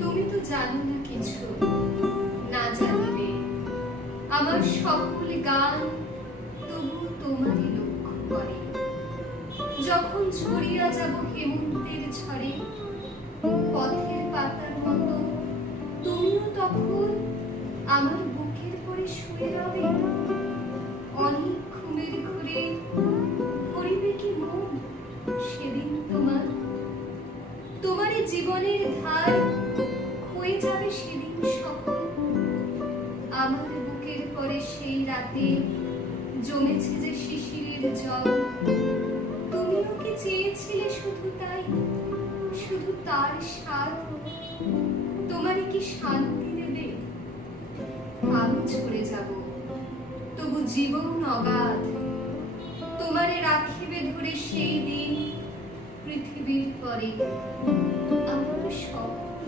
তুমি তো জানো না কিছু, না জানিলে আমার সকল গান তবু তোমারই লক্ষ্য করে। যখন ছড়িয়া যাব হেমন্তের ঝড়ে পথের পাতার মতো, তুমিও তখন আমার বুকের পরে শুয়ে রবে। অনেক ঘুমের ঘুরে ভরিবে কি মন সেদিন তোমার? তোমারই জীবনের ধার হয়ে যাবে সেদিন সকল। আমার বুকের পরে সেই রাতে জমেছে যে শিশিরের জল, তুমিও কি চেয়েছিলে শুধু তাই, শুধু তার স্বাদ? তোমারই কি শান্তি দেবে? আমি ঝরে যাব তবু জীবন অগাধ, তোমারে রাখিবে ধরে সেই দিন পৃথিবীর পরে। আমার সকল